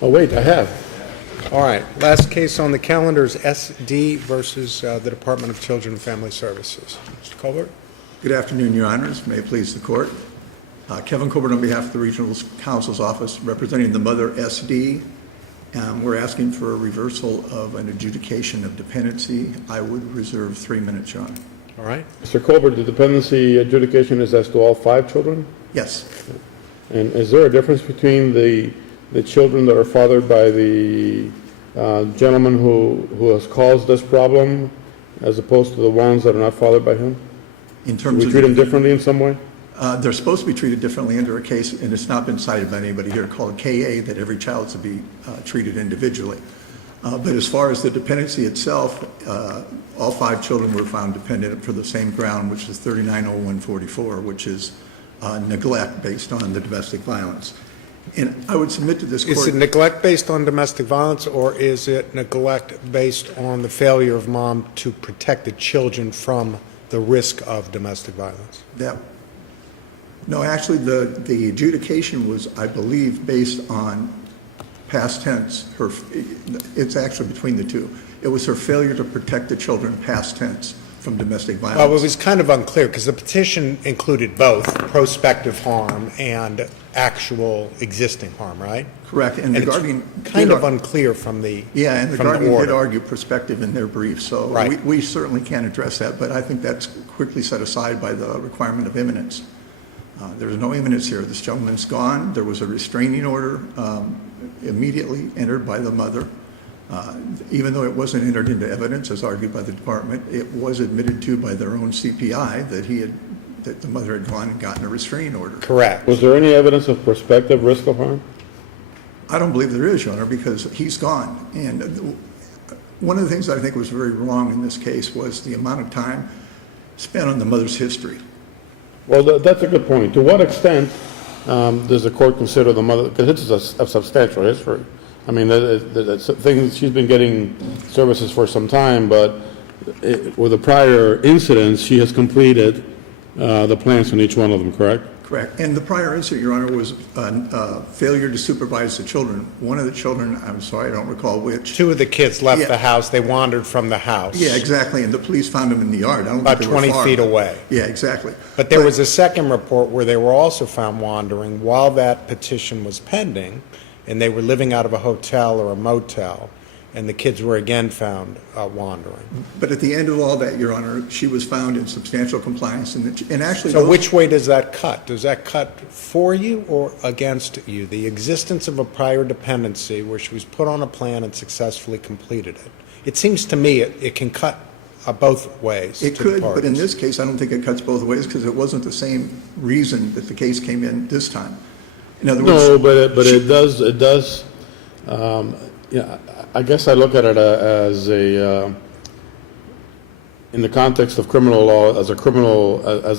Oh, wait, I have. All right, last case on the calendar is SD versus the Department of Children and Family Services. Mr. Colbert? Good afternoon, Your Honors. May it please the Court. Kevin Colbert on behalf of the Regional Counsel's Office, representing the mother, SD. We're asking for a reversal of an adjudication of dependency. I would reserve 3 minutes, Your Honor. All right. Mr. Colbert, the dependency adjudication is as to all 5 children? Yes. And is there a difference between the children that are fathered by the gentleman who has caused this problem as opposed to the ones that are not fathered by him? In Do terms we of treat them differently in some way? they're supposed to be treated differently under a case, and it's not been cited by anybody here, called KA, that every child is to be treated individually. But as far as the dependency itself, all 5 children were found dependent for the same ground, which is 390144, which is neglect based on the domestic violence. And I would submit to this Court... Is it neglect based on domestic violence, or is it neglect based on the failure of mom to protect the children from the risk of domestic violence? No, actually, the adjudication was, I believe, based on past tense. It's actually between the two. It was her failure to protect the children, past tense, from domestic violence. Well, it was kind of unclear because the petition included both prospective harm and actual existing harm, right? Correct. And the guardian kind of unclear from the Yeah, and the guardian did argue prospective in their brief, so right. we certainly can't address that, but I think that's quickly set aside by the requirement of imminence. There's no imminence here. This gentleman's gone. There was a restraining order immediately entered by the mother. Even though it wasn't entered into evidence, as argued by the department, it was admitted to by their own CPI that the mother had gone and gotten a restraining order. Correct. Was there any evidence of prospective risk of harm? I don't believe there is, Your Honor, because he's gone. And one of the things that I think was very wrong in this case was the amount of time spent on the mother's history. Well, that's a good point. To what extent does the court consider the mother, because this is a substantial history. I mean, she's been getting services for some time, but with the prior incidents, she has completed the plans on each one of them, correct? Correct. And the prior incident, Your Honor, was failure to supervise the children. One of the children, I'm sorry, I don't recall which. 2 of the kids left the house. They wandered from the house. Yeah, exactly. And the police found them in the yard. I don't about think they were 20 far. feet away. Yeah, exactly. But there was a second report where they were also found wandering while that petition was pending, and they were living out of a hotel or a motel, and the kids were again found wandering. But at the end of all that, Your Honor, she was found in substantial compliance. And actually, So which way does that cut? Does that cut for you or against you? The existence of a prior dependency where she was put on a plan and successfully completed it. It seems to me it can cut both ways. It could, but in this case, I don't think it cuts both ways because it wasn't the same reason that the case came in this time. In other words, No, but it does. Yeah, I guess I look at it as in the context of criminal law, as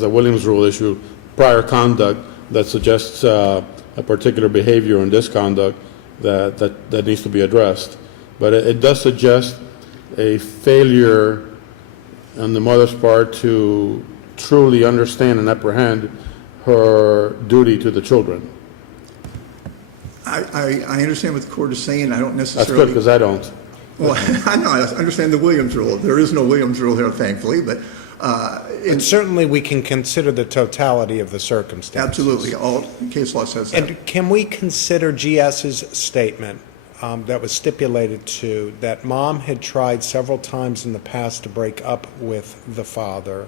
a Williams rule issue, prior conduct that suggests a particular behavior and misconduct that needs to be addressed. But it does suggest a failure on the mother's part to truly understand and apprehend her duty to the children. I understand what the court is saying. I don't That's necessarily... good, because I don't. Well, I know. I understand the Williams rule. There is no Williams rule here, thankfully, but... But certainly we can consider the totality of the circumstances. Absolutely. All case law says that. And can we consider GS's statement that was stipulated to, that mom had tried several times in the past to break up with the father,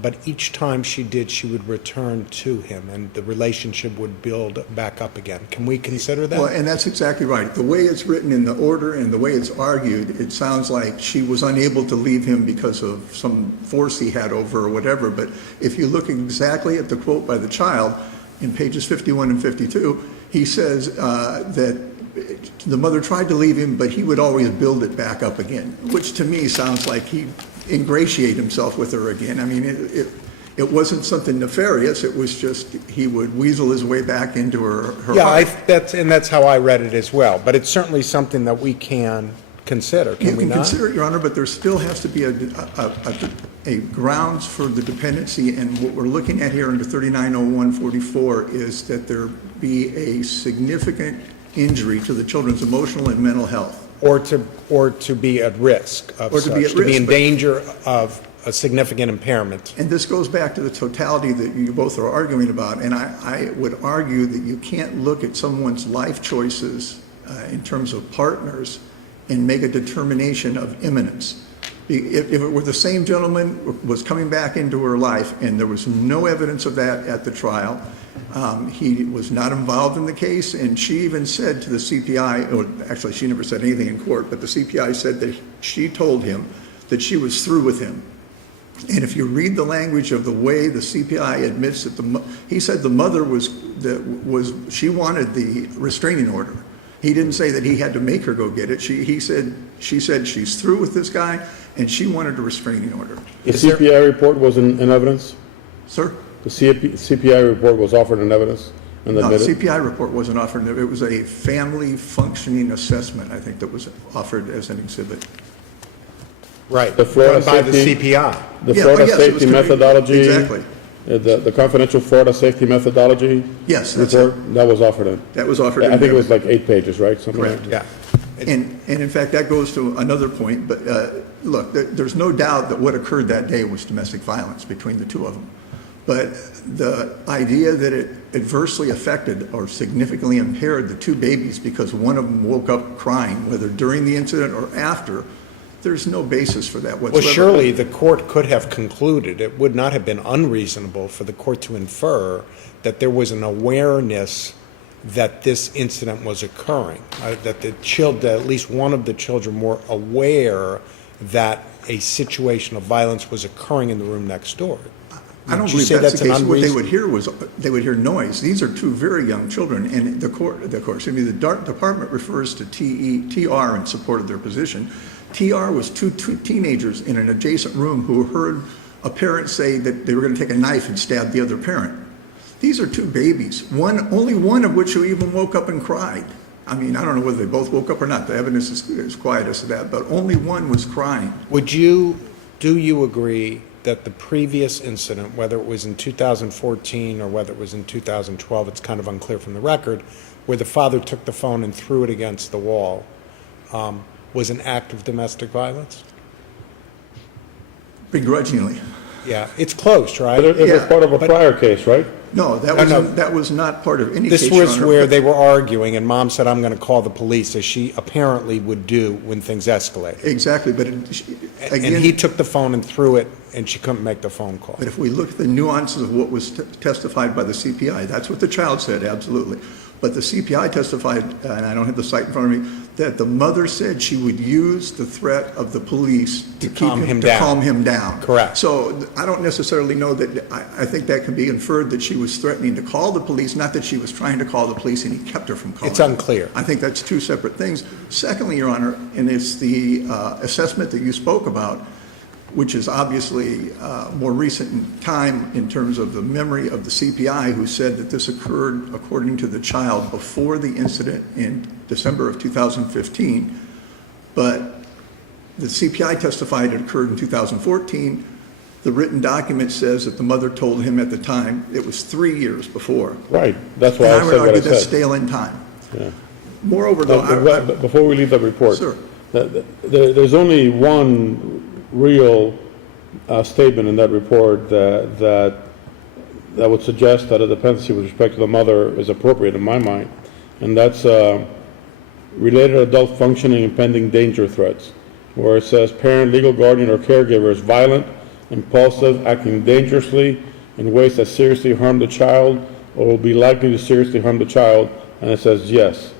but each time she did, she would return to him and the relationship would build back up again. Can we consider that? Well, and that's exactly right. The way it's written in the order and the way it's argued, it sounds like she was unable to leave him because of some force he had over her or whatever. But if you look exactly at the quote by the child in pages 51 and 52, he says that the mother tried to leave him, but he would always build it back up again, which to me sounds like he ingratiate himself with her again. I mean, it wasn't something nefarious. It was just he would weasel his way back into her heart. That's how I read it as well. But it's certainly something that we can consider, can we not? You can consider it, Your Honor, but there still has to be a grounds for the dependency, and what we're looking at here under 390144 is that there be a significant injury to the children's emotional and mental health. Or to be at risk of Or to be such, at to be risk, in but- danger of a significant impairment. And this goes back to the totality that you both are arguing about, and I would argue that you can't look at someone's life choices in terms of partners and make a determination of imminence. If it were the same gentleman was coming back into her life and there was no evidence of that at the trial, he was not involved in the case, and she even said to the CPI, or actually she never said anything in court, but the CPI said that she told him that she was through with him. And if you read the language of the way the CPI admits that he said the mother she wanted the restraining order. He didn't say that he had to make her go get it. She said she's through with this guy, and she wanted a restraining order. The CPI report was in evidence? Sir? The CPI report was offered in evidence and No, the admitted? CPI report wasn't offered. It was a family functioning assessment, I think, that was offered as an exhibit. Right, The Florida done by the safety- CPI. The Yeah, Florida yes, it was safety methodology? Exactly. The confidential Florida safety methodology? Yes, that's report? That was offered in? That was offered. I think it was like 8 pages, right? Something like Correct. that. Yeah. And in fact, that goes to another point, but look, there's no doubt that what occurred that day was domestic violence between the two of them. But the idea that it adversely affected or significantly impaired the two babies because one of them woke up crying, whether during the incident or after, there's no basis for that Well, whatsoever. surely the court could have concluded, it would not have been unreasonable for the court to infer that there was an awareness that this incident was occurring, that at least one of the children were aware that a situation of violence was occurring in the room next door. I don't Would you believe say that's the an case. What they unreason- would hear was, they would hear noise. These are two very young children, and the department refers to TR in support of their position. TR was two teenagers in an adjacent room who heard a parent say that they were going to take a knife and stab the other parent. These are two babies, only one of which who even woke up and cried. I mean, I don't know whether they both woke up or not. The evidence is quiet as to that, but only one was crying. Do you agree that the previous incident, whether it was in 2014 or whether it was in 2012, it's kind of unclear from the record, where the father took the phone and threw it against the wall, was an act of domestic violence? Begrudgingly. Yeah, it's closed, right? But it was Yeah, part of a prior case, right? No, that was not part of any case, This Your was Honor. where they were arguing, and Mom said, I'm going to call the police, as she apparently would do when things escalate. Exactly, but And again, he took the phone and threw it, and she couldn't make the phone call. but if we look at the nuances of what was testified by the CPI, that's what the child said, absolutely. But the CPI testified, and I don't have the cite in front of me, that the mother said she would use the threat of the police to calm him down. calm him down. Correct. So I don't necessarily know that, I think that can be inferred that she was threatening to call the police, not that she was trying to call the police and he kept her from calling. It's unclear. I think that's two separate things. Secondly, Your Honor, and it's the assessment that you spoke about, which is obviously more recent in time in terms of the memory of the CPI, who said that this occurred, according to the child, before the incident in December of 2015. But the CPI testified it occurred in 2014. The written document says that the mother told him at the time it was 3 years before. Right, that's why And I I would said what I argue that's said. stale in time. Yeah. Moreover, though, But before we leave the report, Sir. there's only one real statement in that report that would suggest that a dependency with respect to the mother is appropriate in my mind, and that's related adult functioning and pending danger threats, where it says parent, legal guardian, or caregiver is violent, impulsive, acting dangerously in ways that seriously harm the child or will be likely to seriously harm the child, and it says yes.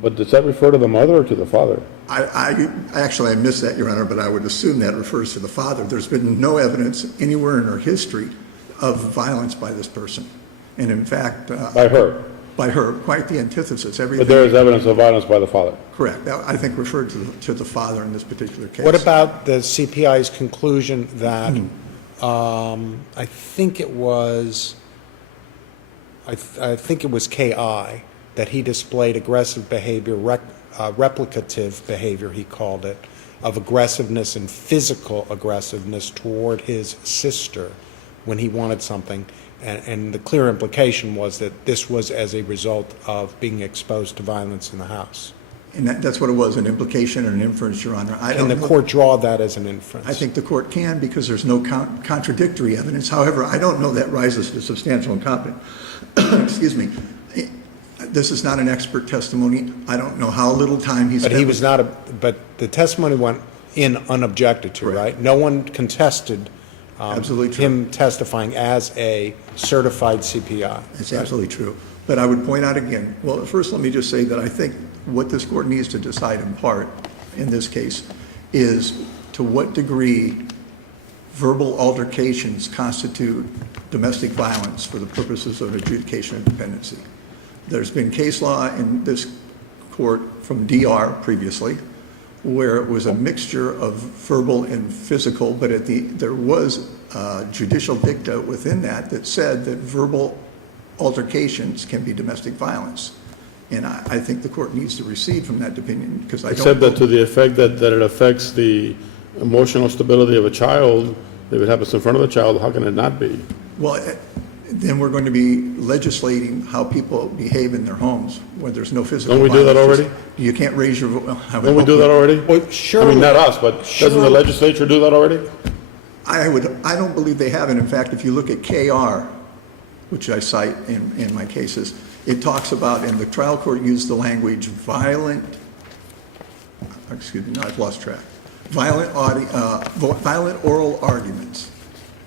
But does that refer to the mother or to the father? I missed that, Your Honor, but I would assume that refers to the father. There's been no evidence anywhere in her history of violence by this person. And in fact, By her. by her, quite the antithesis. But there is evidence of violence by the father. Correct. That, I think, referred to the father in this particular case. What about the CPI's conclusion that, I think it was KI, that he displayed aggressive behavior, replicative behavior, he called it, of aggressiveness and physical aggressiveness toward his sister when he wanted something, And the clear implication was that this was as a result of being exposed to violence in the house. And that's what it was, an implication and an inference, Your Honor. Can the court draw that as an inference? I think the court can, because there's no contradictory evidence. However, I don't know that rises to substantial incompetence. Excuse me. This is not an expert testimony. I don't know how little time he spent. But he was not but the testimony went in unobjected to, Correct. right? No one contested Absolutely true. him testifying as a certified CPI. It's absolutely true. But I would point out again, well, first let me just say that I think what this court needs to decide in part, in this case, is to what degree verbal altercations constitute domestic violence for the purposes of adjudication of dependency. There's been case law in this court from DR previously, where it was a mixture of verbal and physical, but there was judicial dicta within that said that verbal altercations can be domestic violence. And I think the court needs to recede from that opinion, because I don't... Except that to the effect that it affects the emotional stability of a child, if it happens in front of the child, how can it not be? Well, then we're going to be legislating how people behave in their homes where there's no physical Don't we do that violence. already? You can't raise your voice. Don't we do that already? Well, I surely, mean, not us, but doesn't the legislature do that already? I don't believe they have it. In fact, if you look at KR, which I cite in my cases, it talks about, and the trial court used the language violent oral arguments.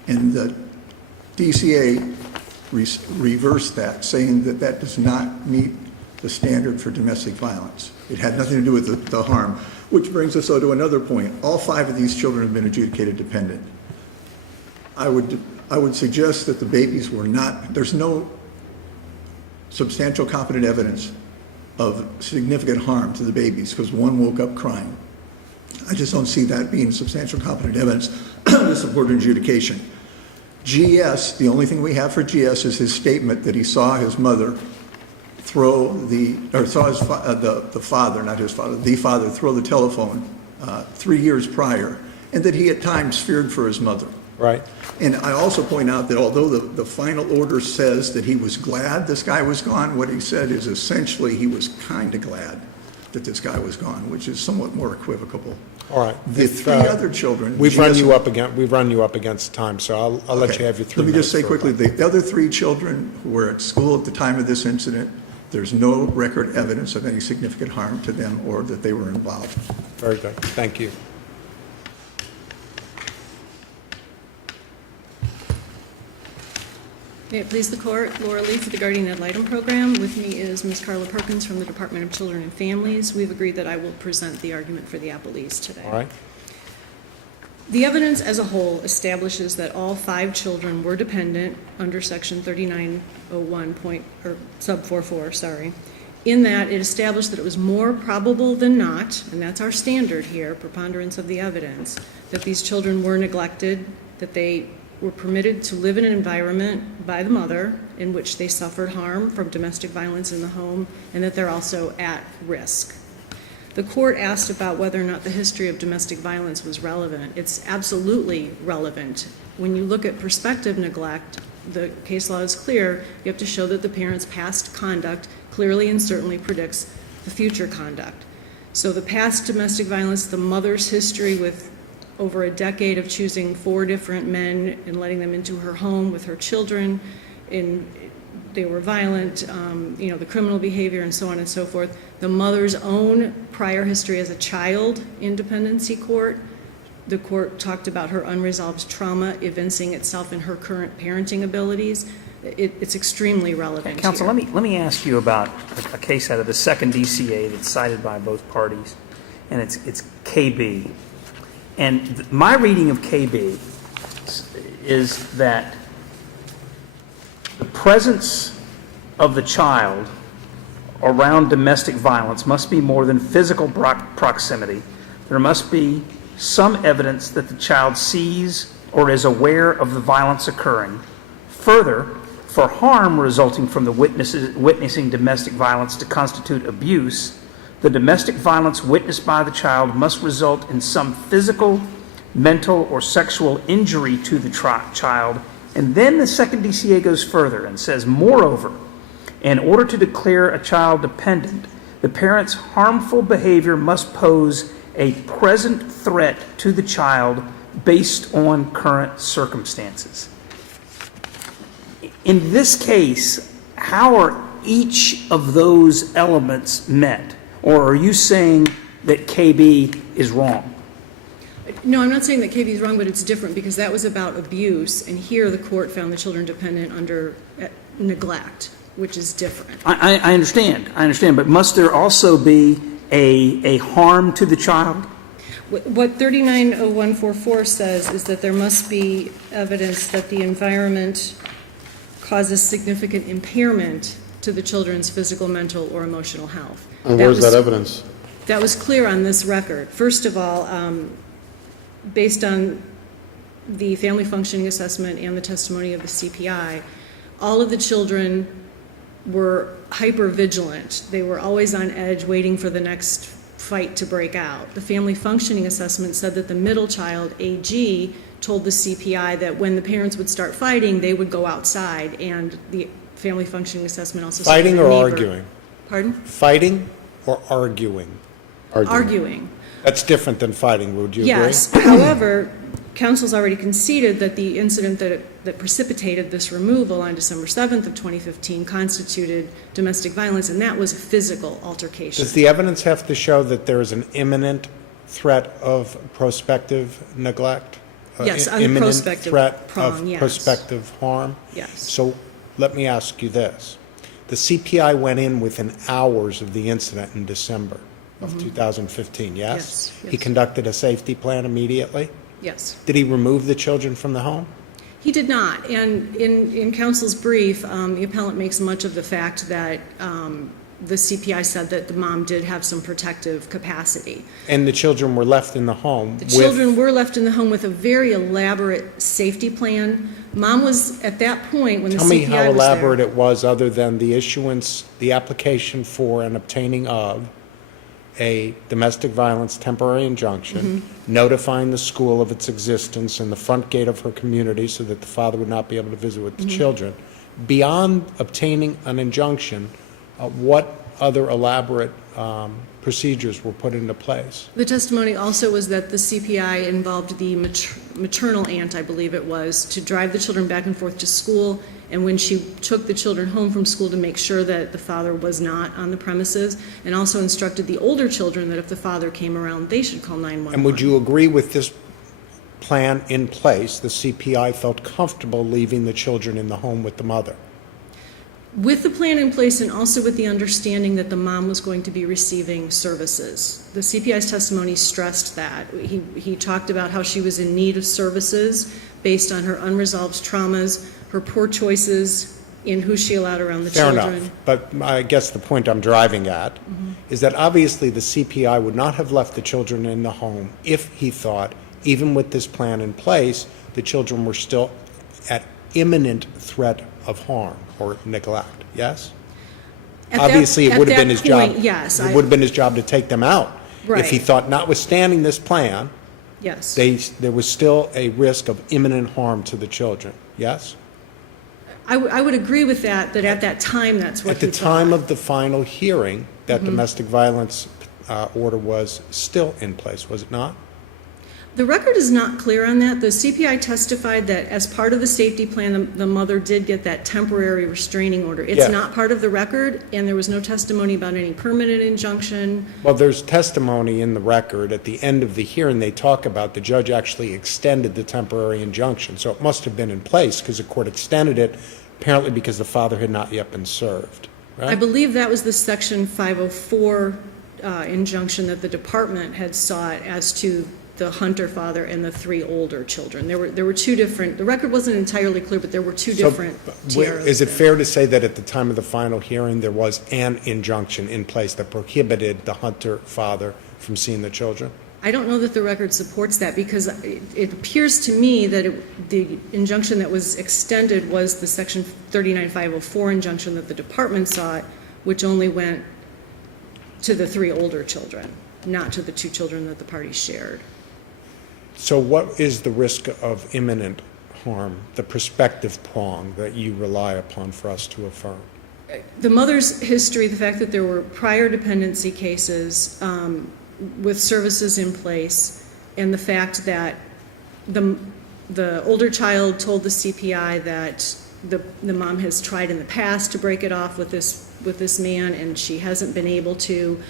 And the DCA reversed that, saying that does not meet the standard for domestic violence. It had nothing to do with the harm, which brings us to another point. All 5 of these children have been adjudicated dependent. I would suggest that the babies were not, there's no substantial competent evidence of significant harm to the babies because one woke up crying. I just don't see that being substantial competent evidence to support an adjudication. GS, the only thing we have for GS is his statement that he saw his mother throw the father throw the telephone 3 years prior, and that he at times feared for his mother. right? And I also point out that although the final order says that he was glad this guy was gone, what he said is essentially he was kind of glad that this guy was gone, which is somewhat more equivocal. All right. The 3 other children. We've run you up against time, so I'll let Okay. you have your 3 Let me minutes. just say for quickly, rebuttal. the other 3 children who were at school at the time of this incident, there's no record evidence of any significant harm to them or that they were involved. Very good. Thank you. May it please the Court, Laura Lee for the Guardian Ad Litem Program. With me is Ms. Carla Perkins from the Department of Children and Families. We've agreed that I will present the argument for the Appellees today. All right. The evidence as a whole establishes that all 5 children were dependent under Section 3901 sub 44, in that it established that it was more probable than not, and that's our standard here, preponderance of the evidence, that these children were neglected, that they were permitted to live in an environment by the mother in which they suffered harm from domestic violence in the home, and that they're also at risk. The court asked about whether or not the history of domestic violence was relevant. It's absolutely relevant. When you look at prospective neglect, the case law is clear. You have to show that the parent's past conduct clearly and certainly predicts the future conduct. So the past domestic violence, the mother's history with over a decade of choosing 4 different men and letting them into her home with her children, they were violent, the criminal behavior and so on and so forth. The mother's own prior history as a child in dependency court, the court talked about her unresolved trauma evincing itself in her current parenting abilities. It's extremely relevant. Counsel, here. let me ask you about a case out of the second DCA that's cited by both parties, and it's KB. And my reading of KB is that the presence of the child around domestic violence must be more than physical proximity. There must be some evidence that the child sees or is aware of the violence occurring. Further, for harm resulting from the witnessing domestic violence to constitute abuse, the domestic violence witnessed by the child must result in some physical, mental, or sexual injury to the child And then the second DCA goes further and says, moreover, in order to declare a child dependent, the parent's harmful behavior must pose a present threat to the child based on current circumstances. In this case, how are each of those elements met? Or are you saying that KB is wrong? No, I'm not saying that KB is wrong, but it's different because that was about abuse, and here the court found the children dependent under neglect, which is different. I understand, but must there also be a harm to the child? What 390144 says is that there must be evidence that the environment causes significant impairment to the children's physical, mental, or emotional health. And where's that evidence? That was clear on this record. First of all, based on the family functioning assessment and the testimony of the CPI, all of the children were hyper-vigilant. They were always on edge, waiting for the next fight to break out. The family functioning assessment said that the middle child, AG, told the CPI that when the parents would start fighting, they would go outside, and the family functioning assessment also said Fighting that or the neighbor- arguing? Pardon? Fighting or arguing? Arguing. That's different than fighting, would you agree? Yes. However, council's already conceded that the incident that precipitated this removal on December 7th of 2015 constituted domestic violence, and that was a physical altercation. Does the evidence have to show that there is an imminent threat of prospective neglect? Yes, on the Imminent prospective threat prong, of yes. prospective harm? Yes. So let me ask you this. The CPI went in within hours of the incident in December of 2015, yes? Yes, He yes. conducted a safety plan immediately? Yes. Did he remove the children from the home? He did not. And in counsel's brief, the appellant makes much of the fact that the CPI said that the mom did have some protective capacity. And the children were left in the home The with... children were left in the home with a very elaborate safety plan. Mom was, at that point, when the CPI Tell was me how elaborate there, it was, other than the issuance, the application for and obtaining of a domestic violence temporary injunction, notifying the school of its existence in the front gate of her community so that the father would not be able to visit with the children. Beyond obtaining an injunction, what other elaborate procedures were put into place? The testimony also was that the CPI involved the maternal aunt, I believe it was, to drive the children back and forth to school, and when she took the children home from school to make sure that the father was not on the premises, and also instructed the older children that if the father came around, they should call 911. And would you agree with this plan in place, the CPI felt comfortable leaving the children in the home with the mother? With the plan in place and also with the understanding that the mom was going to be receiving services. The CPI's testimony stressed that. He talked about how she was in need of services based on her unresolved traumas, her poor choices in who she allowed around the Fair children. enough, but I guess the point I'm driving at is that obviously the CPI would not have left the children in the home if he thought, even with this plan in place, the children were still at imminent threat of harm or neglect, yes? Obviously, it would have been his job. Yes. It would have been his job to take them out. If he Right. thought, notwithstanding this plan, Yes. there was still a risk of imminent harm to the children, yes? I would agree with that at that time, that's what At he the thought. time of the final hearing, that domestic violence order was still in place, was it not? The record is not clear on that. The CPI testified that as part of the safety plan, the mother did get that temporary restraining order. It's Yeah. not part of the record, and there was no testimony about any permanent injunction. Well, there's testimony in the record. At the end of the hearing, they talk about the judge actually extended the temporary injunction. So it must have been in place because the court extended it, apparently because the father had not yet been served, I right? believe that was the Section 504 injunction that the department had sought as to the Hunter father and the three older children. There were two different, the record wasn't entirely clear, but there were two So, different Is tiers. it fair to say that at the time of the final hearing, there was an injunction in place that prohibited the Hunter father from seeing the children? I don't know that the record supports that because it appears to me that the injunction that was extended was the Section 39504 injunction that the department sought, which only went to the three older children, not to the two children that the parties shared. So what is the risk of imminent harm, the prospective prong that you rely upon for us to affirm? The mother's history, the fact that there were prior dependency cases with services in place, and the fact that the older child told the CPI that the mom has tried in the past to break it off with this man, and she hasn't been able to,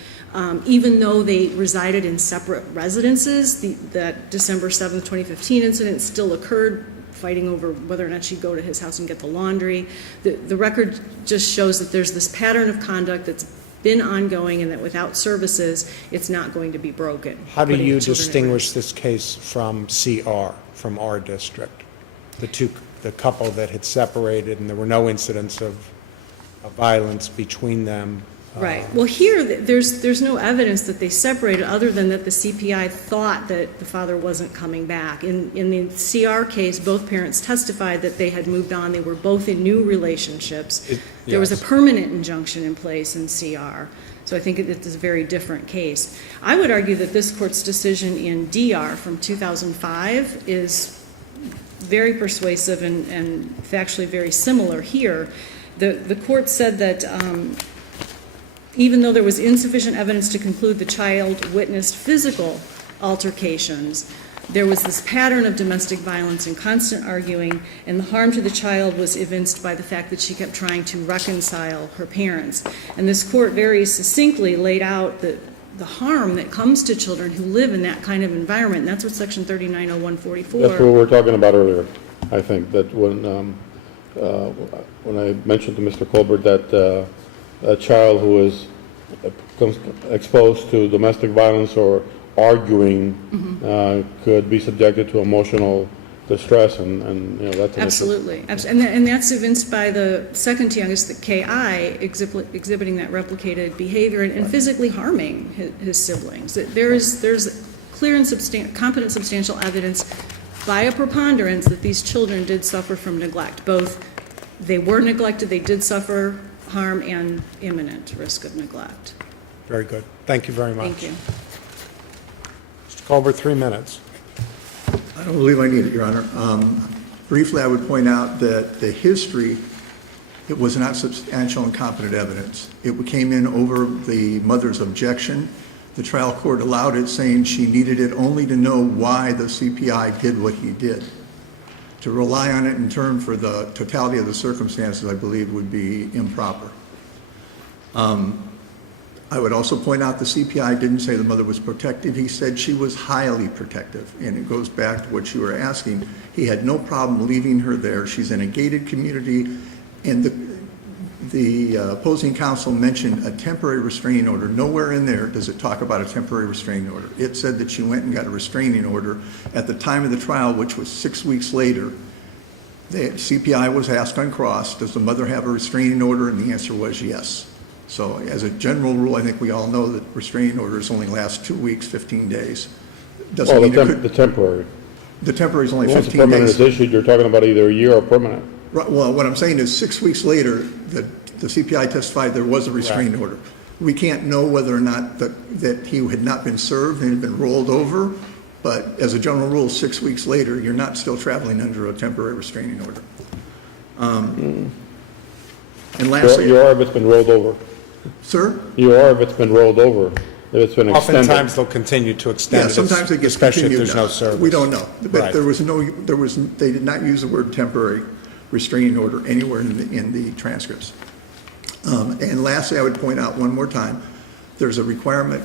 even though they resided in separate residences. That December 7th, 2015 incident still occurred, fighting over whether or not she'd go to his house and get the laundry. The record just shows that there's this pattern of conduct that's been ongoing, and that without services, it's not going to be broken. How do Putting you the children at distinguish risk. this case from CR, from our district? The couple that had separated and there were no incidents of violence between them. Right. Well, here, there's no evidence that they separated, other than that the CPI thought that the father wasn't coming back. In the CR case, both parents testified that they had moved on. They were both in new relationships. There was a Yes. permanent injunction in place in CR. So I think it's a very different case. I would argue that this court's decision in DR from 2005 is very persuasive and factually very similar here. The court said that even though there was insufficient evidence to conclude the child witnessed physical altercations, there was this pattern of domestic violence and constant arguing, and the harm to the child was evinced by the fact that she kept trying to reconcile her parents. And this court very succinctly laid out the harm that comes to children who live in that kind of environment, and that's what Section 390144. That's what we were talking about earlier, I think, that when I mentioned to Mr. Colbert that a child who is exposed to domestic violence or arguing could be subjected to emotional distress, and that's an issue. Absolutely. And that's evinced by the second youngest, the KI, exhibiting that replicated behavior and physically harming his siblings. There's clear and competent substantial evidence by a preponderance that these children did suffer from neglect. Both they were neglected, they did suffer harm, and imminent risk of neglect. Very good. Thank you very much. Thank you. Mr. Colbert, 3 minutes. I don't believe I need it, Your Honor. Briefly, I would point out that the history, it was not substantial and competent evidence. It came in over the mother's objection. The trial court allowed it, saying she needed it only to know why the CPI did what he did. To rely on it in turn for the totality of the circumstances, I believe, would be improper. I would also point out the CPI didn't say the mother was protective. He said she was highly protective. And it goes back to what you were asking. He had no problem leaving her there. She's in a gated community. And the opposing counsel mentioned a temporary restraining order. Nowhere in there does it talk about a temporary restraining order. It said that she went and got a restraining order at the time of the trial, which was 6 weeks later. The CPI was asked on cross, does the mother have a restraining order? And the answer was yes. So as a general rule, I think we all know that restraining orders only last 2 weeks, 15 days. Doesn't Well, mean it the could, temporary. the temporary is only Once a 15 permanent days. is issued, you're talking about either a year or permanent. Right, well, what I'm saying is 6 weeks later, the CPI testified there was a restraining order. We can't know whether or not that he had not been served and had been rolled over, but as a general rule, 6 weeks later, you're not still traveling under a temporary restraining order. And lastly, You are if it's been rolled over. sir? You are if it's been rolled over, if it's been extended. Oftentimes, they'll continue to extend Yeah, it, sometimes it gets especially if continued there's no now. service. We don't know, but Right. they did not use the word temporary restraining order anywhere in the transcripts. And lastly, I would point out one more time, there's a requirement,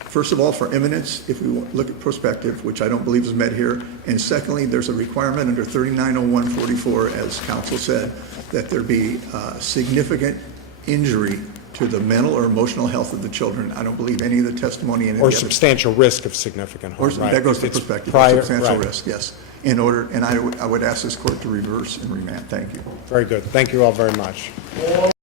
first of all, for imminence, if we look at prospective, which I don't believe is met here, and secondly, there's a requirement under 390144, as counsel said, that there be significant injury to the mental or emotional health of the children. I don't believe any of the testimony in any Or of the substantial risk of significant Or harm, right? that goes to It's perspective, prior- substantial right. risk, yes. In order, and I would ask this court to reverse and remand. Thank you. Very good. Thank you all very much.